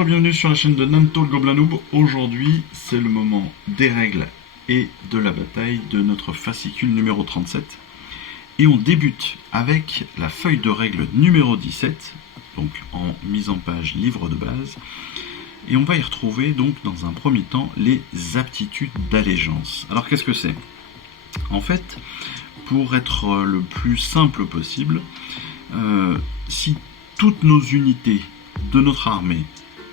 Bonjour et bienvenue sur la chaîne de Nanto le Gobelin Noob. Aujourd'hui, c'est le moment des règles et de la bataille de notre fascicule numéro 37. Et on débute avec la feuille de règles numéro 17, donc en mise en page livre de base. Et on va y retrouver donc dans un premier temps les aptitudes d'allégeance. Alors qu'est-ce que c'est? En fait, pour être le plus simple possible, si toutes nos unités de notre armée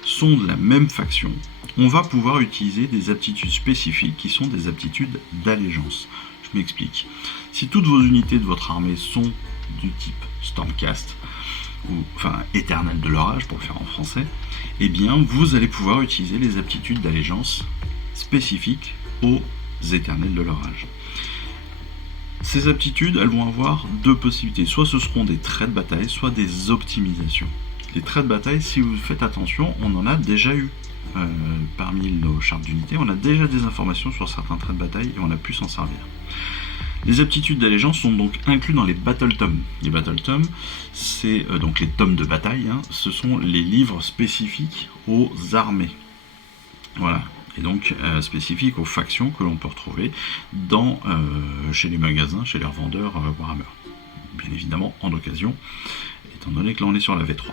sont de la même faction, on va pouvoir utiliser des aptitudes spécifiques qui sont des aptitudes d'allégeance. Je m'explique. Si toutes vos unités de votre armée sont du type Stormcast, ou enfin Éternel de l'orage pour le faire en français, eh bien vous allez pouvoir utiliser les aptitudes d'allégeance spécifiques aux Éternels de l'orage. Ces aptitudes, elles vont avoir deux possibilités. Soit ce seront des traits de bataille, soit des optimisations. Les traits de bataille, si vous faites attention, on en a déjà eu. Parmi nos chartes d'unité, on a déjà des informations sur certains traits de bataille et on a pu s'en servir. Les aptitudes d'allégeance sont donc inclus dans les battle tomes. Les battle tomes, c'est donc les tomes de bataille, ce sont les livres spécifiques aux armées. Voilà. Et donc spécifiques aux factions que l'on peut retrouver chez les magasins, chez les revendeurs Warhammer. Bien évidemment en occasion, étant donné que là on est sur la V3.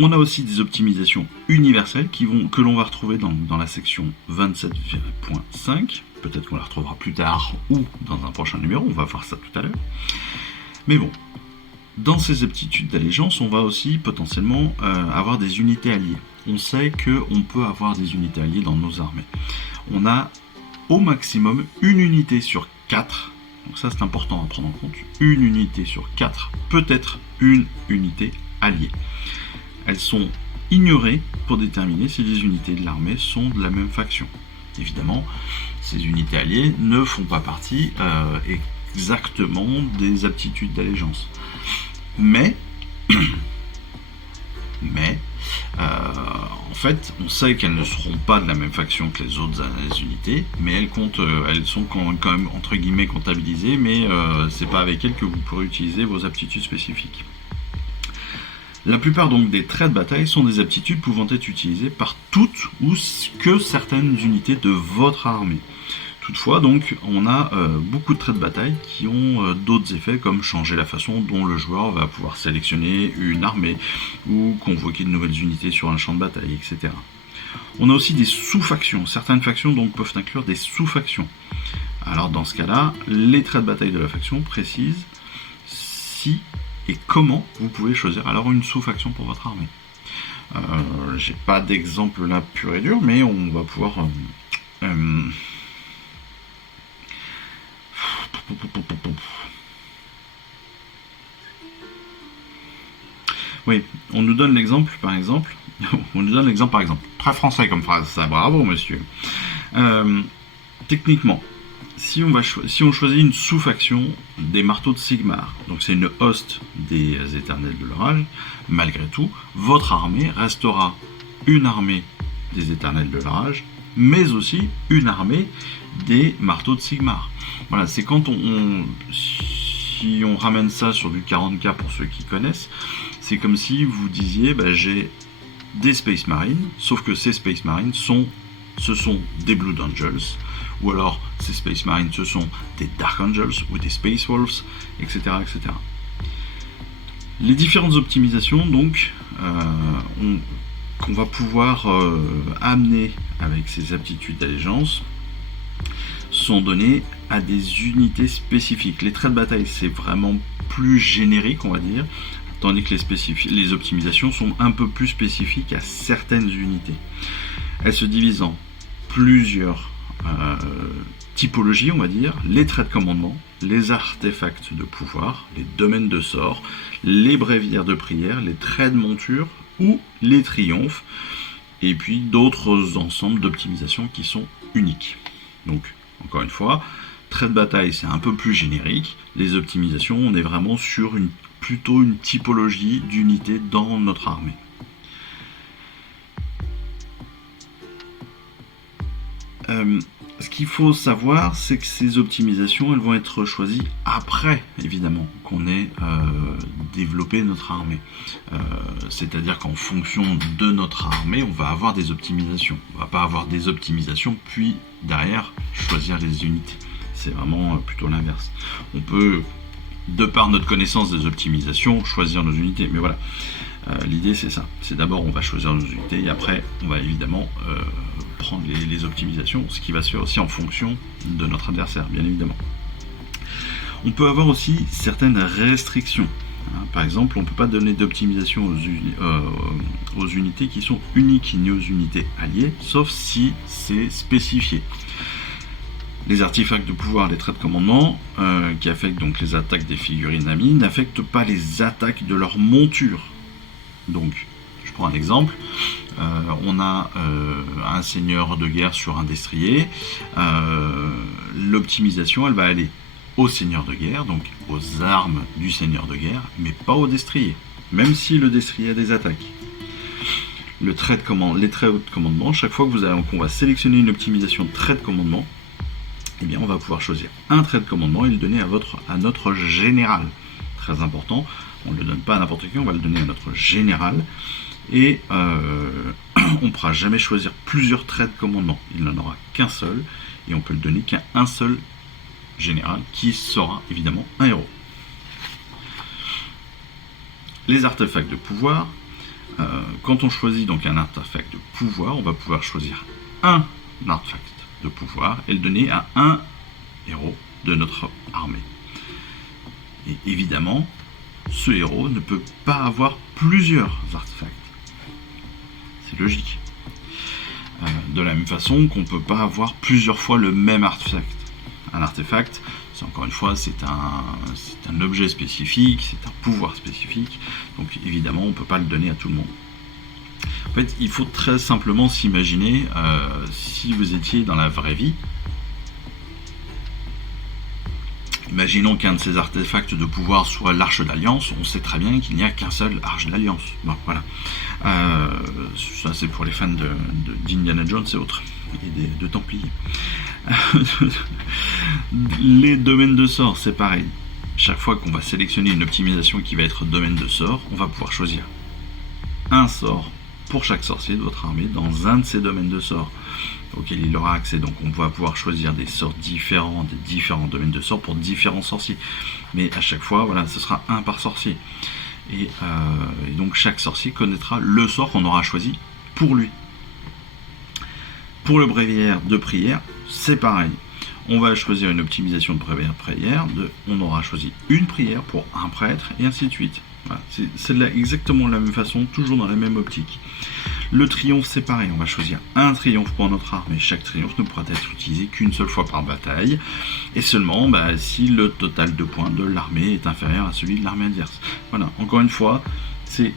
On a aussi des optimisations universelles que l'on va retrouver dans la section 27.5. Peut-être qu'on la retrouvera plus tard ou dans un prochain numéro, on va voir ça tout à l'heure. Mais bon, dans ces aptitudes d'allégeance, on va aussi potentiellement avoir des unités alliées. On sait qu'on peut avoir des unités alliées dans nos armées. On a au maximum une unité sur 4, donc ça c'est important à prendre en compte, une unité sur 4 peut être une unité alliée. Elles sont ignorées pour déterminer si les unités de l'armée sont de la même faction. Évidemment, ces unités alliées ne font pas partie exactement des aptitudes d'allégeance. Mais en fait, on sait qu'elles ne seront pas de la même faction que les autres unités, mais elles sont quand même entre guillemets comptabilisées, mais c'est pas avec elles que vous pourrez utiliser vos aptitudes spécifiques. La plupart donc des traits de bataille sont des aptitudes pouvant être utilisées par toutes ou que certaines unités de votre armée. Toutefois, donc, on a beaucoup de traits de bataille qui ont d'autres effets, comme changer la façon dont le joueur va pouvoir sélectionner une armée ou convoquer de nouvelles unités sur un champ de bataille, etc. On a aussi des sous-factions. Certaines factions donc peuvent inclure des sous-factions. Alors dans ce cas-là, les traits de bataille de la faction précisent si et comment vous pouvez choisir alors une sous-faction pour votre armée. J'ai pas d'exemple là pur et dur, mais on va pouvoir... Oui, on nous donne l'exemple par exemple. Très français comme phrase, ça, bravo monsieur. Techniquement, si on choisit une sous-faction des marteaux de Sigmar, donc c'est une host des Éternels de l'orage, malgré tout, votre armée restera une armée des Éternels de l'orage, mais aussi une armée des marteaux de Sigmar. Voilà, c'est quand si on ramène ça sur du 40K pour ceux qui connaissent, c'est comme si vous disiez j'ai des Space Marines, sauf que ces Space Marines ce sont des Blood Angels, ou alors ces Space Marines ce sont des Dark Angels ou des Space Wolves, etc. etc. Les différentes optimisations donc qu'on va pouvoir amener avec ces aptitudes d'allégeance sont données à des unités spécifiques. Les traits de bataille c'est vraiment plus générique on va dire, tandis que les optimisations sont un peu plus spécifiques à certaines unités. Elles se divisent en plusieurs typologies, on va dire, les traits de commandement, les artefacts de pouvoir, les domaines de sort, les bréviaires de prière, les traits de monture ou les triomphes, et puis d'autres ensembles d'optimisations qui sont uniques. Donc, encore une fois, traits de bataille c'est un peu plus générique, les optimisations on est vraiment sur plutôt une typologie d'unités dans notre armée. ce qu'il faut savoir, c'est que ces optimisations, elles vont être choisies après, évidemment, qu'on ait développé notre armée. C'est-à-dire qu'en fonction de notre armée, on va avoir des optimisations. On ne va pas avoir des optimisations, puis derrière, choisir les unités. C'est vraiment plutôt l'inverse. On peut, de par notre connaissance des optimisations, choisir nos unités. Mais voilà, l'idée c'est ça. C'est d'abord on va choisir nos unités et après on va évidemment prendre les optimisations, ce qui va se faire aussi en fonction de notre adversaire, bien évidemment. On peut avoir aussi certaines restrictions. Par exemple, on ne peut pas donner d'optimisation aux unités qui sont uniques ni aux unités alliées, sauf si c'est spécifié. Les artefacts de pouvoir, les traits de commandement, qui affectent donc les attaques des figurines amies, n'affectent pas les attaques de leur monture. Donc, je prends un exemple. On a un seigneur de guerre sur un destrier. L'optimisation, elle va aller au seigneur de guerre, donc aux armes du seigneur de guerre, mais pas au destrier, même si le destrier a des attaques. Les traits de commandement, chaque fois qu'on va sélectionner une optimisation de trait de commandement, eh bien, on va pouvoir choisir un trait de commandement et le donner à notre général. Très important, on ne le donne pas à n'importe qui, on va le donner à notre général. Et on ne pourra jamais choisir plusieurs traits de commandement. Il n'en aura qu'un seul, et on peut le donner qu'à un seul général, qui sera évidemment un héros. Les artefacts de pouvoir, quand on choisit donc un artefact de pouvoir, on va pouvoir choisir un artefact de pouvoir et le donner à un héros de notre armée. Et évidemment, ce héros ne peut pas avoir plusieurs artefacts. C'est logique. De la même façon qu'on ne peut pas avoir plusieurs fois le même artefact. Un artefact, c'est encore une fois, c'est un objet spécifique, c'est un pouvoir spécifique, donc évidemment on ne peut pas le donner à tout le monde. En fait, il faut très simplement s'imaginer, si vous étiez dans la vraie vie, imaginons qu'un de ces artefacts de pouvoir soit l'arche d'alliance, on sait très bien qu'il n'y a qu'un seul arche d'alliance. Bon, voilà. Ça c'est pour les fans d'Indiana Jones et autres, et de Templiers. Les domaines de sort, c'est pareil. Chaque fois qu'on va sélectionner une optimisation qui va être domaine de sort, on va pouvoir choisir un sort pour chaque sorcier de votre armée dans un de ces domaines de sort auquel il aura accès. Donc on va pouvoir choisir des sorts différents, des différents domaines de sort pour différents sorciers. Mais à chaque fois, voilà, ce sera un par sorcier. Et donc chaque sorcier connaîtra le sort qu'on aura choisi pour lui. Pour le bréviaire de prière, c'est pareil. On va choisir une optimisation de prière, on aura choisi une prière pour un prêtre, et ainsi de suite. Voilà, c'est exactement de la même façon, toujours dans la même optique. Le triomphe, c'est pareil, on va choisir un triomphe pour notre armée. Chaque triomphe ne pourra être utilisé qu'une seule fois par bataille, et seulement si le total de points de l'armée est inférieur à celui de l'armée adverse. Voilà, encore une fois, c'est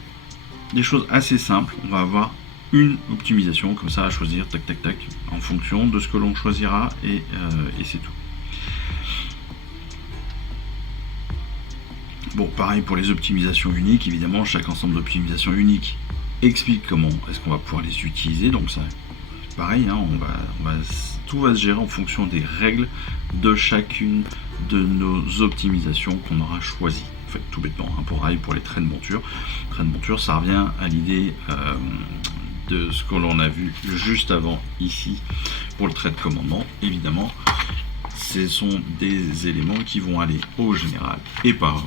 des choses assez simples. On va avoir une optimisation comme ça à choisir, tac tac tac, en fonction de ce que l'on choisira, et c'est tout. Bon, pareil pour les optimisations uniques, évidemment, chaque ensemble d'optimisations uniques explique comment est-ce qu'on va pouvoir les utiliser, donc ça, pareil, hein, tout va se gérer en fonction des règles de chacune de nos optimisations qu'on aura choisies. En fait, tout bêtement, hein, pareil pour les traits de monture. Traits de monture, ça revient à l'idée de ce que l'on a vu juste avant ici pour le trait de commandement. Évidemment, ce sont des éléments qui vont aller au général et pas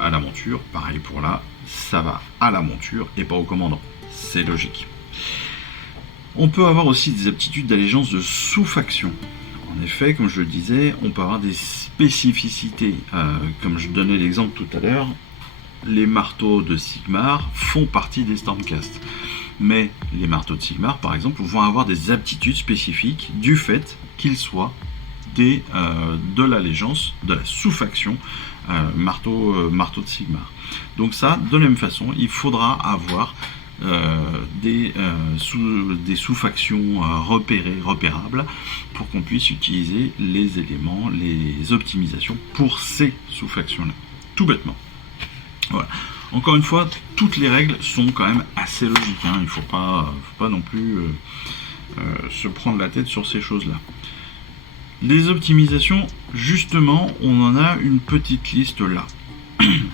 à la monture. Pareil pour là, ça va à la monture et pas au commandant. C'est logique. On peut avoir aussi des aptitudes d'allégeance de sous-faction. En effet, comme je le disais, on peut avoir des spécificités. Comme je donnais l'exemple tout à l'heure, les marteaux de Sigmar font partie des Stormcast. Mais les marteaux de Sigmar, par exemple, vont avoir des aptitudes spécifiques du fait qu'ils soient de l'allégeance, de la sous-faction marteau de Sigmar. Donc ça, de la même façon, il faudra avoir des sous-factions repérables pour qu'on puisse utiliser les éléments, les optimisations pour ces sous-factions-là. Tout bêtement. Voilà. Encore une fois, toutes les règles sont quand même assez logiques. Hein. Il ne faut pas non plus se prendre la tête sur ces choses-là. Les optimisations, justement, on en a une petite liste là.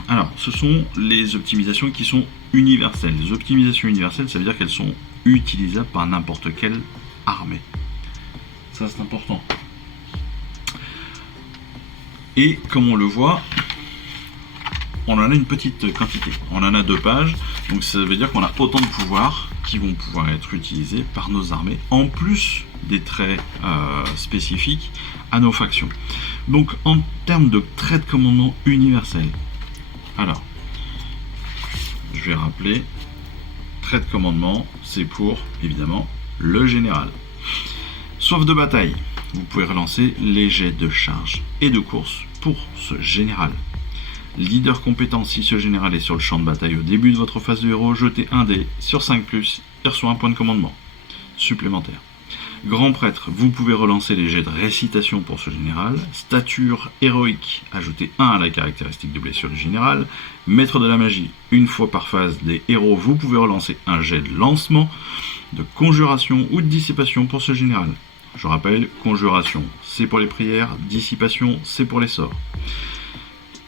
Alors, ce sont les optimisations qui sont universelles. Les optimisations universelles, ça veut dire qu'elles sont utilisables par n'importe quelle armée. Ça, c'est important. Et comme on le voit, on en a une petite quantité. On en a 2 pages, donc ça veut dire qu'on a autant de pouvoirs qui vont pouvoir être utilisés par nos armées, en plus des traits spécifiques à nos factions. Donc en termes de traits de commandement universels, alors, je vais rappeler, trait de commandement, c'est pour, évidemment, le général. Soif de bataille, vous pouvez relancer les jets de charge et de course pour ce général. Leader compétent, si ce général est sur le champ de bataille au début de votre phase de héros, jetez un dé sur 5+, et reçoit un point de commandement supplémentaire. Grand prêtre, vous pouvez relancer les jets de récitation pour ce général. Stature héroïque, ajoutez 1 à la caractéristique de blessure du général. Maître de la magie, une fois par phase des héros, vous pouvez relancer un jet de lancement, de conjuration ou de dissipation pour ce général. Je rappelle, conjuration, c'est pour les prières, dissipation, c'est pour les sorts.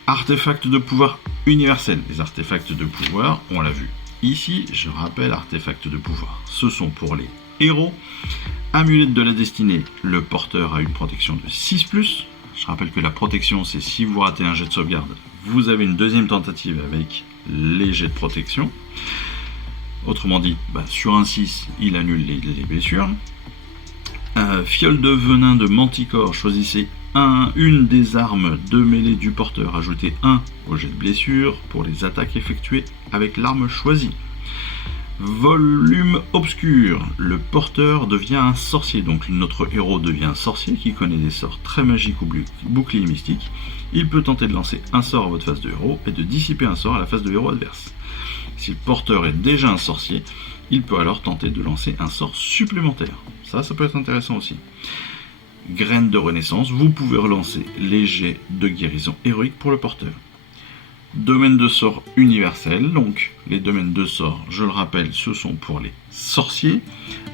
Artefacts de pouvoir universel. Les artefacts de pouvoir, on l'a vu ici, je rappelle, artefacts de pouvoir, ce sont pour les héros. Amulette de la destinée, le porteur a une protection de 6+. Je rappelle que la protection, c'est si vous ratez un jet de sauvegarde, vous avez une deuxième tentative avec les jets de protection. Autrement dit, sur un 6, il annule les blessures. Fiole de venin de manticore, choisissez une des armes de mêlée du porteur, ajoutez 1 au jet de blessure pour les attaques effectuées avec l'arme choisie. Volume obscur, le porteur devient un sorcier, donc notre héros devient un sorcier qui connaît des sorts très magiques ou boucliers mystiques. Il peut tenter de lancer un sort à votre phase de héros et de dissiper un sort à la phase de héros adverse. Si le porteur est déjà un sorcier, il peut alors tenter de lancer un sort supplémentaire. Ça peut être intéressant aussi. Graine de renaissance, vous pouvez relancer les jets de guérison héroïque pour le porteur. Domaine de sort universel, donc les domaines de sort, je le rappelle, ce sont pour les sorciers.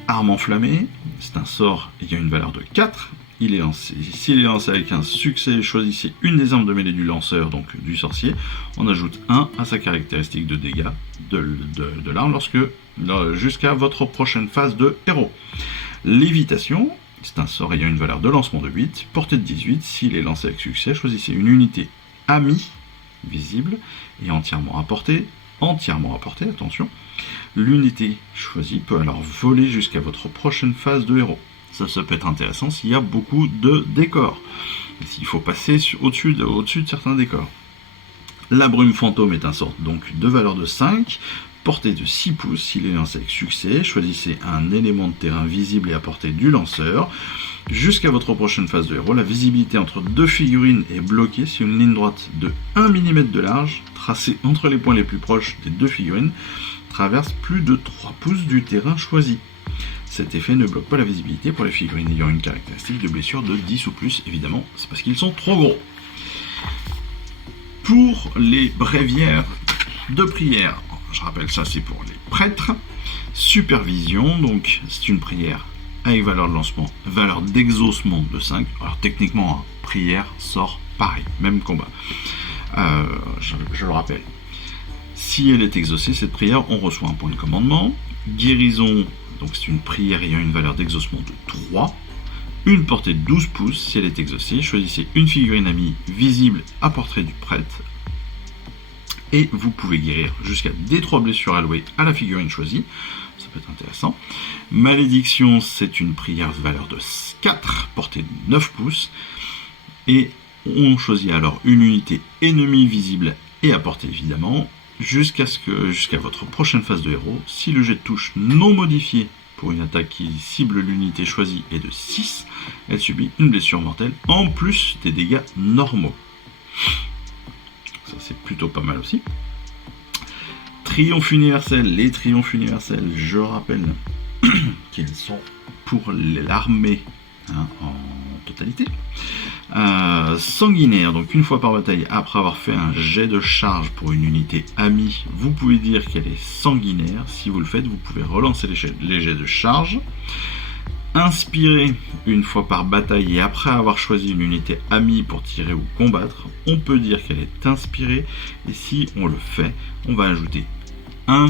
Arme enflammée, c'est un sort ayant une valeur de 4. S'il est lancé avec un succès, choisissez une des armes de mêlée du lanceur, donc du sorcier. On ajoute 1 à sa caractéristique de dégâts de l'arme jusqu'à votre prochaine phase de héros. Lévitation, c'est un sort ayant une valeur de lancement de 8, portée de 18. S'il est lancé avec succès, choisissez une unité amie visible et entièrement à portée, attention. L'unité choisie peut alors voler jusqu'à votre prochaine phase de héros. Ça peut être intéressant s'il y a beaucoup de décors, s'il faut passer au-dessus de certains décors. La brume fantôme est un sort donc de valeur de 5, portée de 6 pouces. S'il est lancé avec succès, choisissez un élément de terrain visible et à portée du lanceur. Jusqu'à votre prochaine phase de héros, la visibilité entre 2 figurines est bloquée si une ligne droite de 1 mm de large, tracée entre les points les plus proches des 2 figurines, traverse plus de 3 pouces du terrain choisi. Cet effet ne bloque pas la visibilité pour les figurines ayant une caractéristique de blessure de 10 ou plus, évidemment, c'est parce qu'ils sont trop gros. Pour les bréviaires de prière, je rappelle ça, c'est pour les prêtres. Supervision, donc c'est une prière avec valeur de lancement, valeur d'exaucement de 5. Alors techniquement, prière, sort, pareil, même combat. Je le rappelle. Si elle est exaucée, cette prière, on reçoit un point de commandement. Guérison, donc c'est une prière ayant une valeur d'exaucement de 3. Une portée de 12 pouces, si elle est exaucée. Choisissez une figurine amie visible à portée du prêtre. Et vous pouvez guérir jusqu'à D3 blessures allouées à la figurine choisie. Ça peut être intéressant. Malédiction, c'est une prière de valeur de 4, portée de 9 pouces. Et on choisit alors une unité ennemie visible et à portée évidemment, jusqu'à votre prochaine phase de héros. Si le jet de touche non modifié pour une attaque qui cible l'unité choisie est de 6, elle subit une blessure mortelle en plus des dégâts normaux. Ça c'est plutôt pas mal aussi. Triomphe universel. Les triomphes universels, je rappelle qu'ils sont pour l'armée en totalité. Sanguinaire, donc une fois par bataille, après avoir fait un jet de charge pour une unité amie, vous pouvez dire qu'elle est sanguinaire. Si vous le faites, vous pouvez relancer les jets de charge. Inspirée une fois par bataille et après avoir choisi une unité amie pour tirer ou combattre, on peut dire qu'elle est inspirée, et si on le fait, on va ajouter 1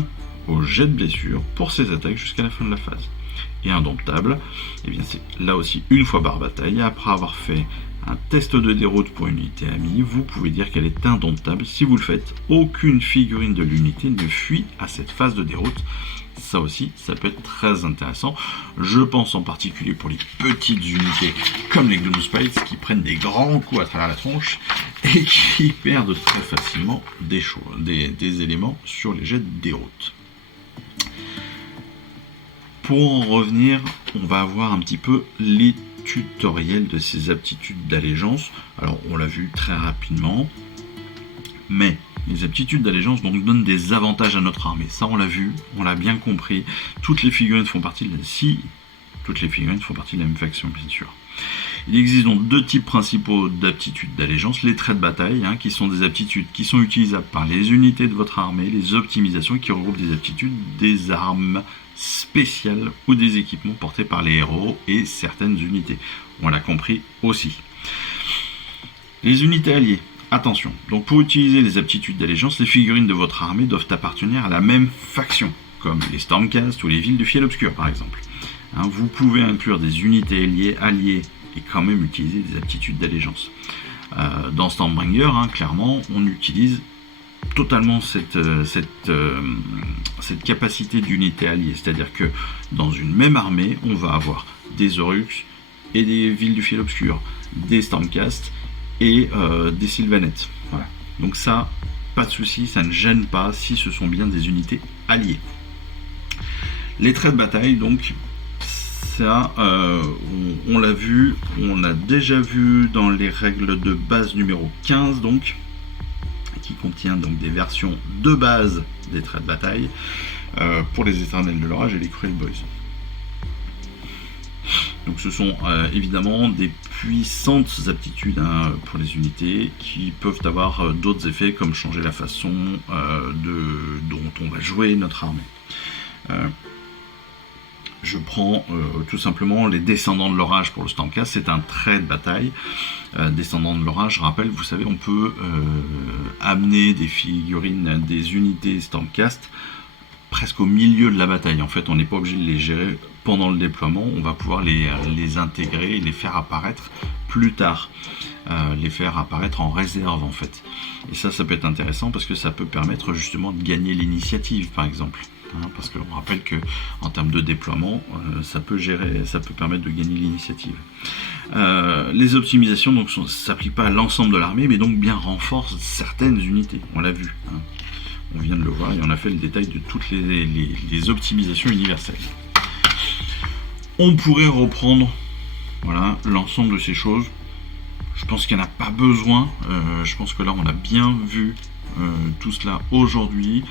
au jet de blessure pour ses attaques jusqu'à la fin de la phase. Et indomptable, eh bien c'est là aussi une fois par bataille, après avoir fait un test de déroute pour une unité amie, vous pouvez dire qu'elle est indomptable. Si vous le faites, aucune figurine de l'unité ne fuit à cette phase de déroute. Ça aussi, ça peut être très intéressant. Je pense en particulier pour les petites unités comme les Gloomspites qui prennent des grands coups à travers la tronche et qui perdent très facilement des éléments sur les jets de déroute. Pour en revenir, on va avoir un petit peu les tutoriels de ces aptitudes d'allégeance. Alors, on l'a vu très rapidement, mais les aptitudes d'allégeance donc donnent des avantages à notre armée. Ça, on l'a vu, on l'a bien compris. Toutes les figurines font partie de la même faction, bien sûr. Il existe donc deux types principaux d'aptitudes d'allégeance. Les traits de bataille, qui sont des aptitudes qui sont utilisables par les unités de votre armée, les optimisations qui regroupent des aptitudes, des armes spéciales ou des équipements portés par les héros et certaines unités. On l'a compris aussi. Les unités alliées. Attention, donc pour utiliser les aptitudes d'allégeance, les figurines de votre armée doivent appartenir à la même faction, comme les Stormcast ou les villes du Fiel Obscur par exemple. Vous pouvez inclure des unités alliées et quand même utiliser des aptitudes d'allégeance. Dans Stormbringer, clairement, on utilise totalement cette capacité d'unité alliée, c'est-à-dire que dans une même armée, on va avoir des Oryx et des villes du Fiel Obscur, des Stormcast et des Sylvanettes. Voilà. Donc ça, pas de souci, ça ne gêne pas si ce sont bien des unités alliées. Les traits de bataille, donc, ça, on l'a vu, on a déjà vu dans les règles de base numéro 15, donc, qui contient donc des versions de base des traits de bataille pour les Éternels de l'Orage et les Cruel Boys. Donc ce sont évidemment des puissantes aptitudes pour les unités qui peuvent avoir d'autres effets comme changer la façon dont on va jouer notre armée. Je prends tout simplement les Descendants de l'Orage pour le Stormcast, c'est un trait de bataille. Descendants de l'Orage, je rappelle, vous savez, on peut amener des figurines, des unités Stormcast presque au milieu de la bataille. En fait, on n'est pas obligé de les gérer pendant le déploiement, on va pouvoir les intégrer et les faire apparaître plus tard, les faire apparaître en réserve en fait. Et ça peut être intéressant parce que ça peut permettre justement de gagner l'initiative par exemple. Parce qu'on rappelle que en termes de déploiement, ça peut permettre de gagner l'initiative. Les optimisations donc s'appliquent pas à l'ensemble de l'armée, mais donc bien renforcent certaines unités. On l'a vu. On vient de le voir et on a fait le détail de toutes les optimisations universelles. On pourrait reprendre l'ensemble de ces choses. Je pense qu'il n'y en a pas besoin. Je pense que là on a bien vu tout cela aujourd'hui.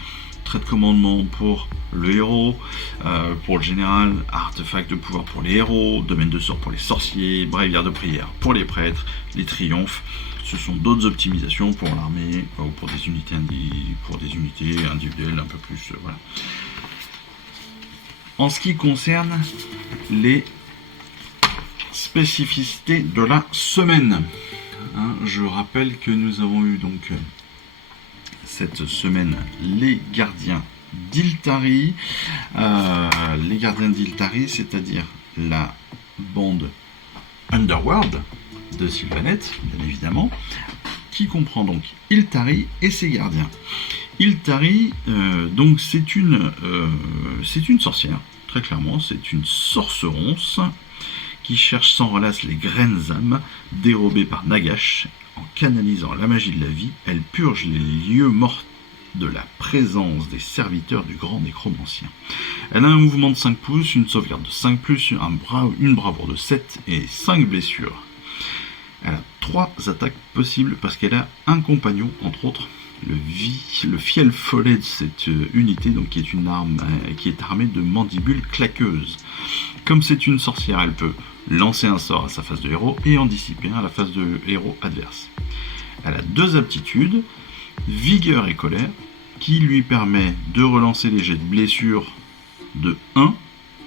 Trait de commandement pour le héros, pour le général, artefact de pouvoir pour les héros, domaine de sort pour les sorciers, bréviaire de prière pour les prêtres, les triomphes. Ce sont d'autres optimisations pour l'armée ou pour des unités individuelles un peu plus. Voilà. En ce qui concerne les spécificités de la semaine, je rappelle que nous avons eu donc cette semaine les gardiens d'Iltari. Les gardiens d'Iltari, c'est-à-dire la bande Underworld de Sylvanette, bien évidemment, qui comprend donc Iltari et ses gardiens. Iltari, donc c'est une sorcière, très clairement, c'est une sorceronce qui cherche sans relâche les graines âmes dérobées par Nagash. En canalisant la magie de la vie, elle purge les lieux morts de la présence des serviteurs du grand nécromancien. Elle a un mouvement de 5 pouces, une sauvegarde de 5+, une bravoure de 7 et 5 blessures. Elle a 3 attaques possibles parce qu'elle a un compagnon, entre autres, le fiel follet de cette unité, donc qui est une arme qui est armée de mandibules claqueuses. Comme c'est une sorcière, elle peut lancer un sort à sa phase de héros et en dissiper un à la phase de héros adverse. Elle a 2 aptitudes, vigueur et colère, qui lui permet de relancer les jets de blessure de 1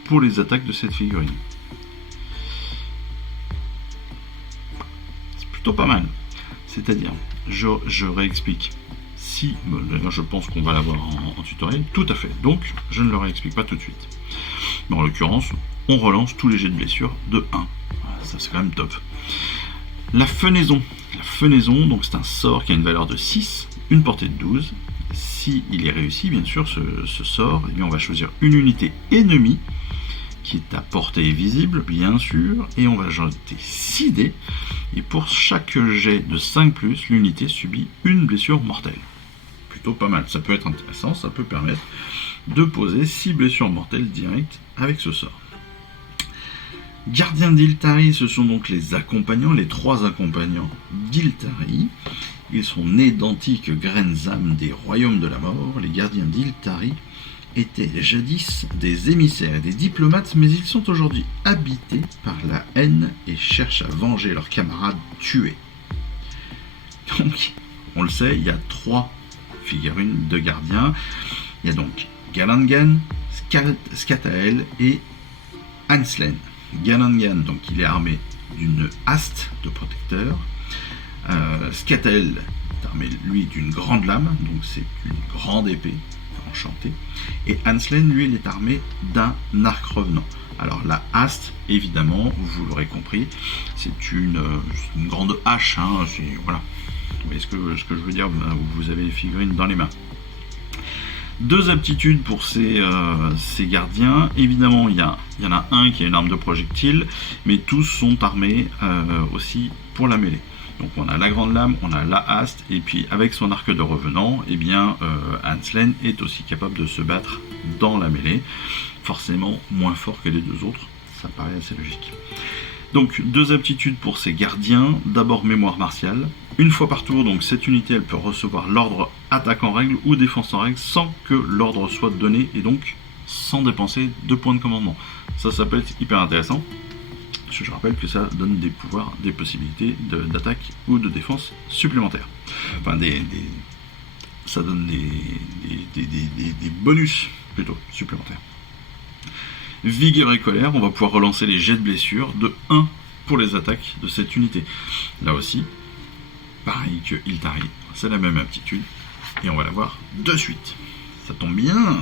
pour les attaques de cette figurine. plutôt pas mal. C'est-à-dire, je réexplique. Si, je pense qu'on va l'avoir en tutoriel, tout à fait. Donc, je ne le réexplique pas tout de suite. Mais en l'occurrence, on relance tous les jets de blessure de 1. Voilà, ça c'est quand même top. La fenaison. La fenaison, donc c'est un sort qui a une valeur de 6, une portée de 12. Si il est réussi, bien sûr, ce sort, eh bien, on va choisir une unité ennemie qui est à portée visible, bien sûr, et on va jeter 6 dés. Et pour chaque jet de 5+, l'unité subit une blessure mortelle. Plutôt pas mal, ça peut être intéressant, ça peut permettre de poser 6 blessures mortelles directes avec ce sort. Gardiens d'Iltari, ce sont donc les accompagnants, les 3 accompagnants d'Iltari. Ils sont nés d'antiques graines âmes des royaumes de la mort. Les gardiens d'Iltari étaient jadis des émissaires et des diplomates, mais ils sont aujourd'hui habités par la haine et cherchent à venger leurs camarades tués. Donc, on le sait, il y a 3 figurines de gardiens. Il y a donc Galangan, Scatael et Anslen. Galangan, donc il est armé d'une haste de protecteur. Scatael est armé, lui, d'une grande lame, donc c'est une grande épée enchantée. Et Anslen, lui, il est armé d'un arc revenant. Alors la haste, évidemment, vous l'aurez compris, c'est une grande hache, hein, voilà. Vous voyez ce que je veux dire, vous avez les figurines dans les mains. 2 aptitudes pour ces gardiens. Évidemment, il y en a un qui a une arme de projectile, mais tous sont armés aussi pour la mêlée. Donc on a la grande lame, on a la haste, et puis avec son arc de revenant, eh bien Anslen est aussi capable de se battre dans la mêlée. Forcément moins fort que les 2 autres, ça paraît assez logique. Donc 2 aptitudes pour ces gardiens. D'abord mémoire martiale. Une fois par tour, donc cette unité elle peut recevoir l'ordre attaque en règle ou défense en règle sans que l'ordre soit donné et donc sans dépenser 2 points de commandement. Ça peut être hyper intéressant. Je rappelle que ça donne des pouvoirs, des possibilités d'attaque ou de défense supplémentaires. Enfin ça donne des bonus plutôt supplémentaires. Vigueur et colère, on va pouvoir relancer les jets de blessure de 1 pour les attaques de cette unité. Là aussi, pareil que Iltari, c'est la même aptitude, et on va la voir de suite. Ça tombe bien.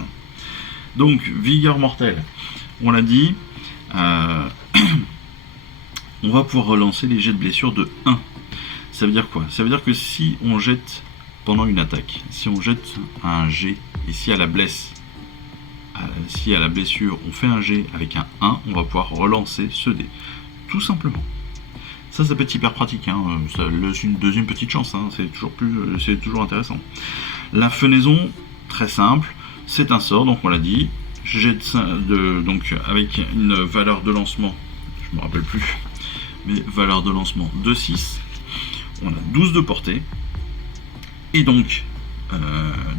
Donc, vigueur mortelle, on l'a dit, on va pouvoir relancer les jets de blessure de 1. Ça veut dire quoi? Ça veut dire que si on jette pendant une attaque, si on jette un jet, et si à la blessure, on fait un jet avec un 1, on va pouvoir relancer ce dé. Tout simplement. Ça peut être hyper pratique. Hein. Ça laisse une deuxième petite chance. Hein. C'est toujours intéressant. La fenaison, très simple. C'est un sort, donc on l'a dit. Donc avec une valeur de lancement, je me rappelle plus, mais valeur de lancement de 6. On a 12 de portée. Et donc,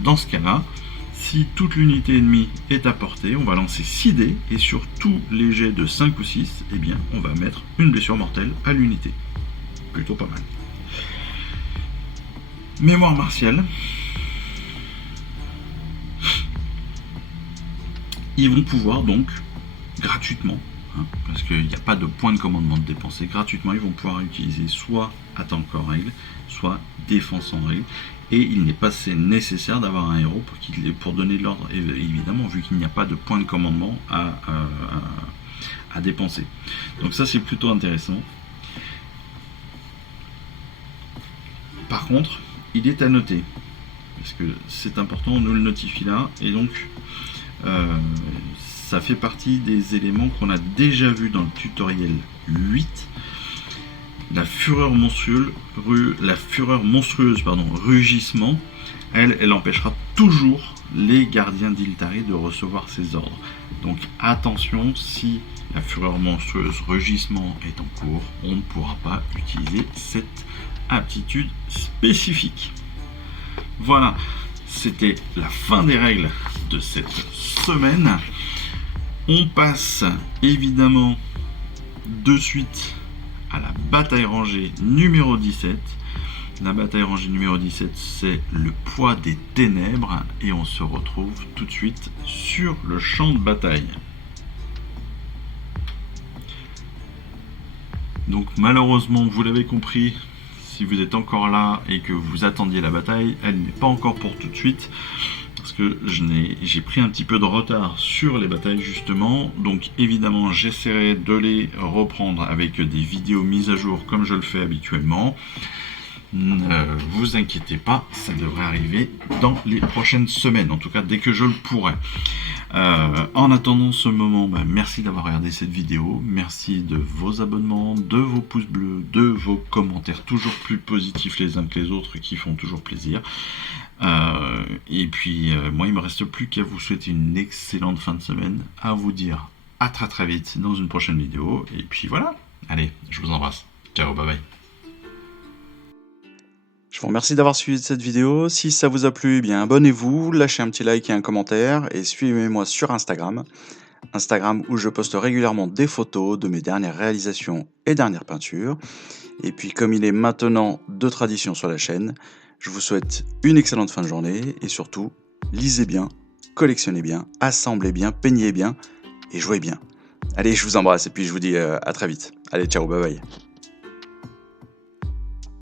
dans ce cas-là, si toute l'unité ennemie est à portée, on va lancer 6 dés et sur tous les jets de 5 ou 6, eh bien, on va mettre une blessure mortelle à l'unité. Plutôt pas mal. Mémoire martiale. Ils vont pouvoir donc, gratuitement, parce qu'il n'y a pas de point de commandement de dépenser, gratuitement, ils vont pouvoir utiliser soit attaque en règle, soit défense en règle. Et il n'est pas nécessaire d'avoir un héros pour donner de l'ordre, évidemment, vu qu'il n'y a pas de point de commandement à dépenser. Donc ça, c'est plutôt intéressant. Par contre, il est à noter, parce que c'est important, on nous le notifie là, et donc ça fait partie des éléments qu'on a déjà vu dans le tutoriel 8. La fureur monstrueuse, rugissement, elle empêchera toujours les gardiens d'Iltari de recevoir ses ordres. Donc attention, si la fureur monstrueuse, rugissement est en cours, on ne pourra pas utiliser cette aptitude spécifique. Voilà, c'était la fin des règles de cette semaine. On passe évidemment de suite à la bataille rangée numéro 17. La bataille rangée numéro 17, c'est le poids des ténèbres et on se retrouve tout de suite sur le champ de bataille. Donc malheureusement, vous l'avez compris, si vous êtes encore là et que vous attendiez la bataille, elle n'est pas encore pour tout de suite. Parce que j'ai pris un petit peu de retard sur les batailles justement, donc évidemment j'essaierai de les reprendre avec des vidéos mises à jour comme je le fais habituellement. Ne vous inquiétez pas, ça devrait arriver dans les prochaines semaines, en tout cas dès que je le pourrai. En attendant ce moment, merci d'avoir regardé cette vidéo, merci de vos abonnements, de vos pouces bleus, de vos commentaires toujours plus positifs les uns que les autres qui font toujours plaisir. Et puis moi il me reste plus qu'à vous souhaiter une excellente fin de semaine, à vous dire à très vite dans une prochaine vidéo, et puis voilà, allez, je vous embrasse, ciao, bye bye. Je vous remercie d'avoir suivi cette vidéo. Si ça vous a plu, eh bien abonnez-vous, lâchez un petit like et un commentaire et suivez-moi sur Instagram. Instagram où je poste régulièrement des photos de mes dernières réalisations et dernières peintures. Et puis comme il est maintenant de tradition sur la chaîne, je vous souhaite une excellente fin de journée et surtout, lisez bien, collectionnez bien, assemblez bien, peignez bien et jouez bien. Allez, je vous embrasse et puis je vous dis à très vite. Allez, ciao, bye bye.